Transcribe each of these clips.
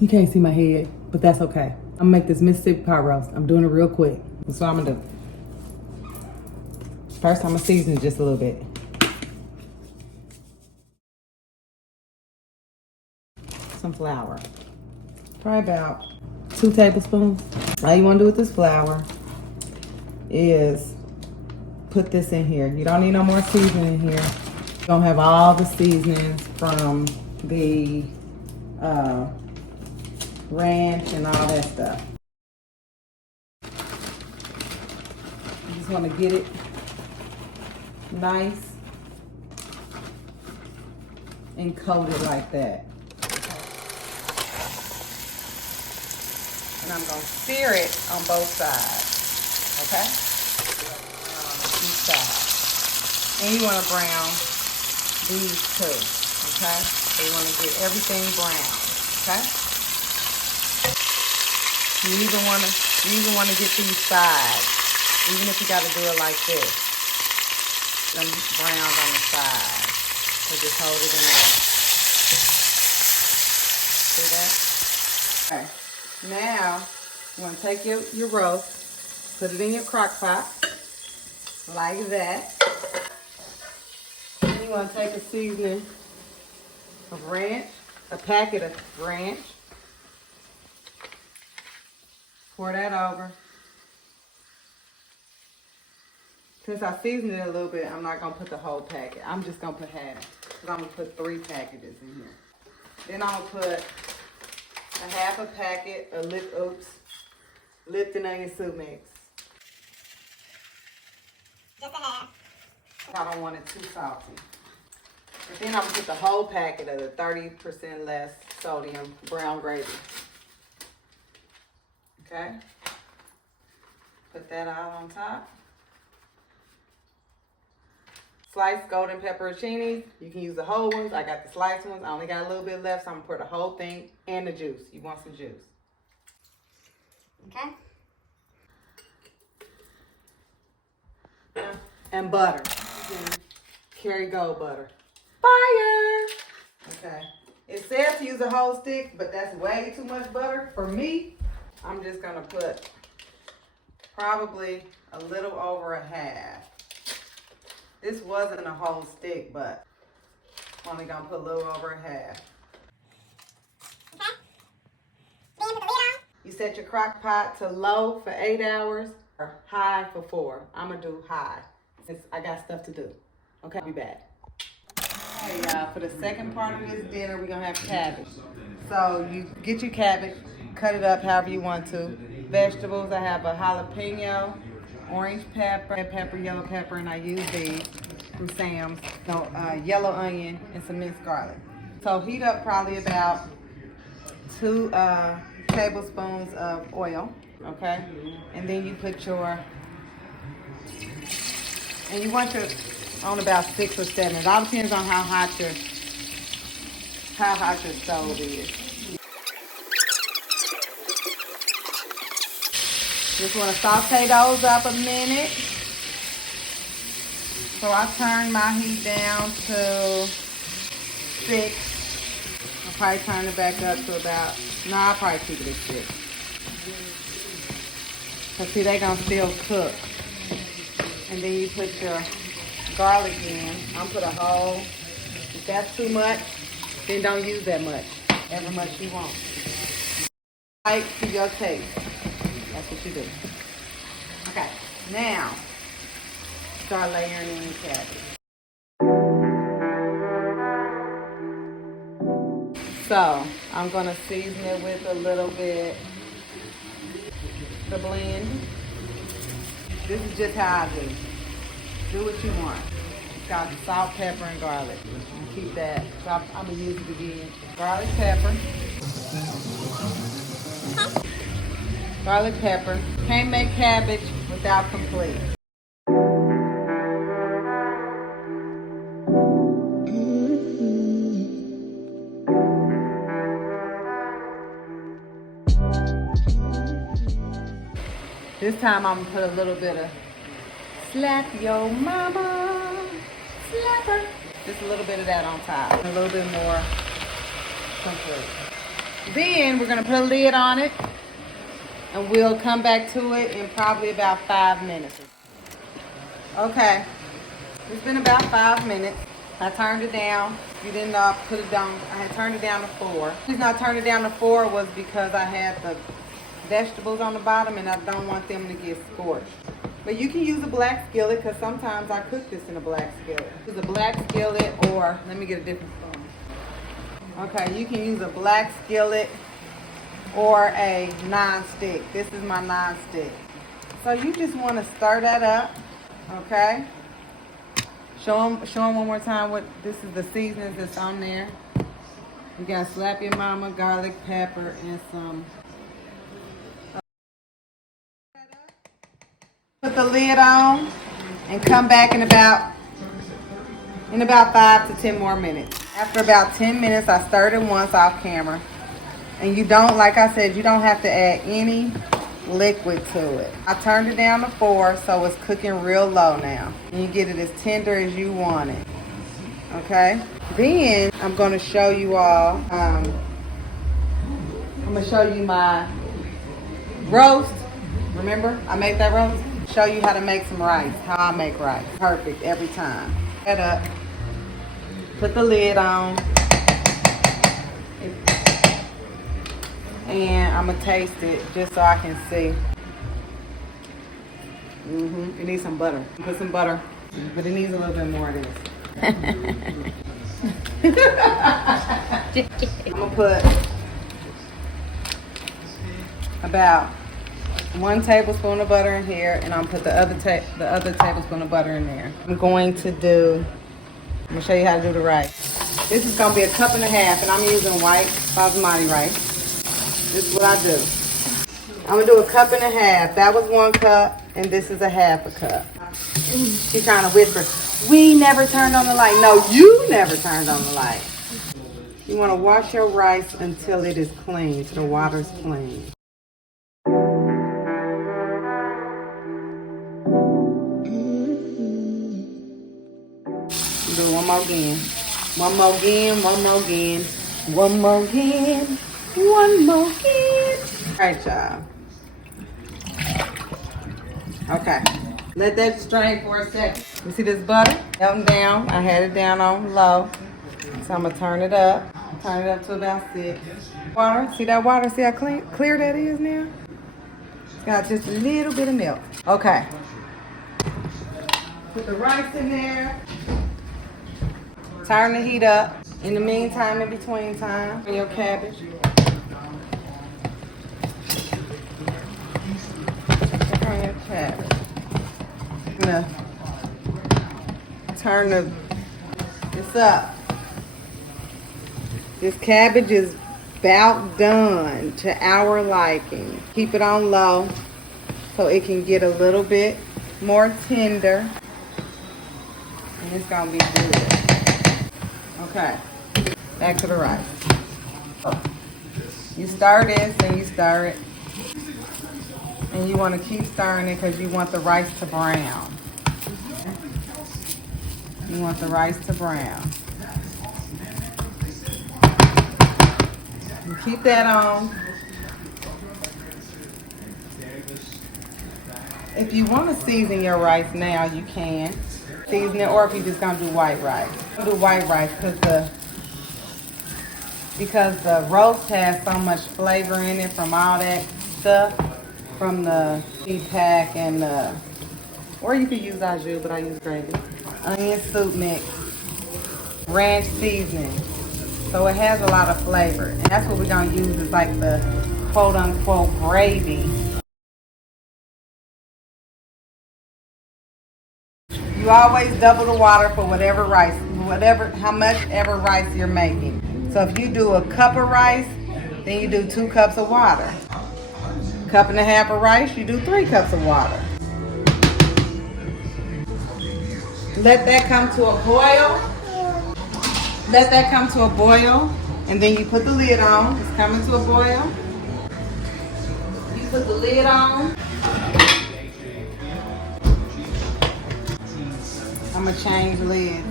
You can't see my head, but that's okay. I'm gonna make this Mississippi pot roast. I'm doing it real quick. That's what I'm gonna do. First, I'm gonna season it just a little bit. Some flour. Probably about 2 tablespoons. All you wanna do with this flour is put this in here. You don't need no more seasoning in here. You're gonna have all the seasonings from the ranch and all that stuff. You just wanna get it nice and coated like that. And I'm gonna sear it on both sides, okay? Each side. And you wanna brown these too, okay? So you wanna get everything brown, okay? You even wanna get these sides, even if you gotta do it like this. Them browns on the side. So just hold it in there. See that? Okay. Now, you want to take your roast, put it in your crock pot, like that. Then you want to take a seasoning of ranch, a packet of ranch. Pour that over. Since I seasoned it a little bit, I'm not going to put the whole packet. I'm just going to put half. Because I'm going to put 3 packages in here. Then I'm going to put a half a packet of Lipton onion soup mix. Just a half. I don't want it too salty. And then I'm going to put the whole packet of the 30% less sodium brown gravy. Okay? Put that out on top. Sliced golden pepperoncinis. You can use the whole ones. I got the sliced ones. I only got a little bit left, so I'm going to pour the whole thing and the juice. You want some juice. Okay. And butter. Kerrygold butter. Fire! Okay. It says to use a whole stick, but that's way too much butter. For me, I'm just going to put probably a little over a half. This wasn't a whole stick, but I'm only gonna put a little over a half. Okay. Then put the lid on. You set your crock pot to low for 8 hours or high for 4. I'm gonna do high since I got stuff to do. Okay, I'll be back. Hey y'all, for the second part of this dinner, we're gonna have cabbage. So you get your cabbage, cut it up however you want to. Vegetables, I have a jalapeno, orange pepper, red pepper, yellow pepper, and I use these from Sam's. So, yellow onion and some minced garlic. So heat up probably about 2 tablespoons of oil, okay? And then you put and you want your on about 6 or 7. It all depends on how hot your stove is. Just want to saute those up a minute. So I turn my heat down to 6. I'll probably turn it back up to I'll probably keep it at 6. Cause see, they're gonna still cook. And then you put your garlic in. I'm put a whole. If that's too much, then don't use that much. However much you want. Right to your taste. That's what you do. Okay, now start layering in the cabbage. So I'm gonna season it with a little bit the blend. This is just how I do. Do what you want. It's got salt, pepper, and garlic. And keep that. So I'm gonna use it again. Garlic, pepper. Garlic pepper. Can't make cabbage without complete. This time I'm gonna put a little bit of slap your mama, slap her. Just a little bit of that on top. A little bit more complete. Then we're gonna put a lid on it, and we'll come back to it in probably about 5 minutes. Okay, it's been about 5 minutes. I turned it down. You didn't know I put it down. I had turned it down to 4. The reason I turned it down to 4 was because I had the vegetables on the bottom and I don't want them to get scorched. But you can use a black skillet because sometimes I cook this in a black skillet. Use a black skillet, or let me get a different spoon. Okay, you can use a black skillet or a non-stick. This is my non-stick. So you just want to stir that up, okay? Show them one more time what this is, the seasonings that's on there. You got slap your mama, garlic, pepper, and some. Put the lid on and come back in about 5 to 10 more minutes. After about 10 minutes, I stirred it once off camera. And you don't, like I said, you don't have to add any liquid to it. I turned it down to 4, so it's cooking real low now. And you get it as tender as you want it. Okay? Then I'm going to show you all, I'm going to show you my roast. Remember, I made that roast? Show you how to make some rice, how I make rice. Perfect every time. Head up. Put the lid on. And I'm gonna taste it just so I can see. It needs some butter. Put some butter, but it needs a little bit more of this. I'm gonna put about 1 tablespoon of butter in here, and I'm gonna put the other tablespoon of butter in there. I'm going to show you how to do the rice. This is gonna be 1.5 cups, and I'm using white basmati rice. This is what I do. I'm gonna do 1.5 cups. That was 1 cup, and this is 1/2 cup. She's trying to whisper, we never turned on the light. No, you never turned on the light. You wanna wash your rice until it is clean, till the water's clean. Do it one more again. One more again, one more again. One more again. One more again. All right, y'all. Okay. Let that strain for a second. You see this butter? Melting down. I had it down on low. So I'm going to turn it up. Turn it up to about 6. Water. See that water? See how clear that is now? It's got just a little bit of milk. Okay. Put the rice in there. Turn the heat up. In the meantime, in between time, your cabbage. Turn your cabbage. I'm gonna turn this up. This cabbage is about done to our liking. Keep it on low so it can get a little bit more tender. And it's gonna be good. Okay, back to the rice. You stir this and you stir it. And you want to keep stirring it because you want the rice to brown. You want the rice to brown. You keep that on. If you want to season your rice now, you can. Season it, or if you're just going to do white rice. I'm going to do white rice because the roast has so much flavor in it from all that stuff. From the seed pack and or you could use au jus, but I use gravy. Onion soup mix, ranch seasoning. So it has a lot of flavor. And that's what we're going to use is like the quote unquote gravy. You always double the water for whatever rice, how much ever rice you're making. So if you do 1 cup of rice, then you do 2 cups of water. 1.5 cups of rice, you do 3 cups of water. Let that come to a boil. Let that come to a boil, and then you put the lid on. It's coming to a boil. You put the lid on. I'm gonna change the lid.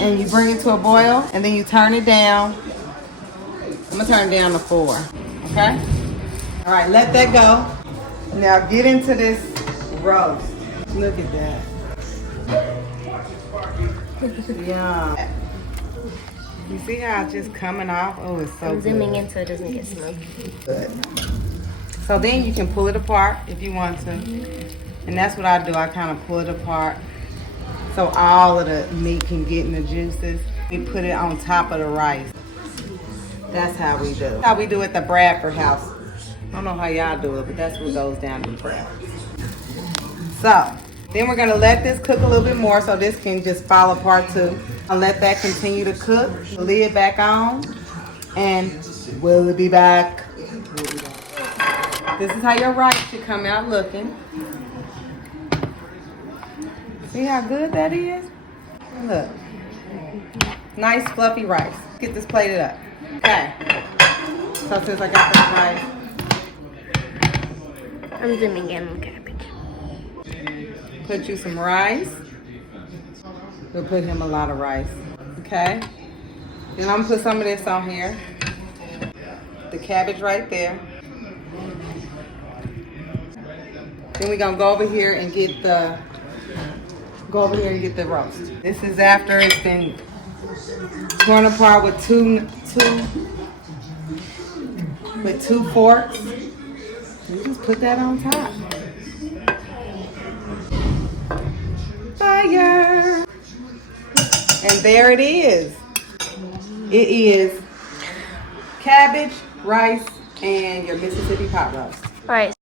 And you bring it to a boil, and then you turn it down. I'm gonna turn it down to 4. Okay? All right, let that go. Now get into this roast. Look at that. Yum. You see how it's just coming off? Oh, it's so I'm good. zooming in so it doesn't get smoky. Good. So then you can pull it apart if you want to. And that's what I do. I kind of pull it apart so all of the meat can get in the juices. We put it on top of the rice. That's how we do. That's how we do at the Bradford house. I don't know how y'all do it, but that's what goes down in Bradford. So then we're gonna let this cook a little bit more so this can just fall apart too. I'll let that continue to cook. The lid back on, and we'll be back. This is how your rice should come out looking. See how good that is? Look. Nice fluffy rice. Get this plated up. Okay. So since I got this rice, I'm zooming in on cabbage. put you some rice. We'll put him a lot of rice. Okay? Then I'm gonna put some of this on here. The cabbage right there. Then we're gonna go over here and get the roast. This is after it's been torn apart with two forks. You just put that on top. Fire! And there it is. It is cabbage, rice, and your Mississippi pot roast. Alright.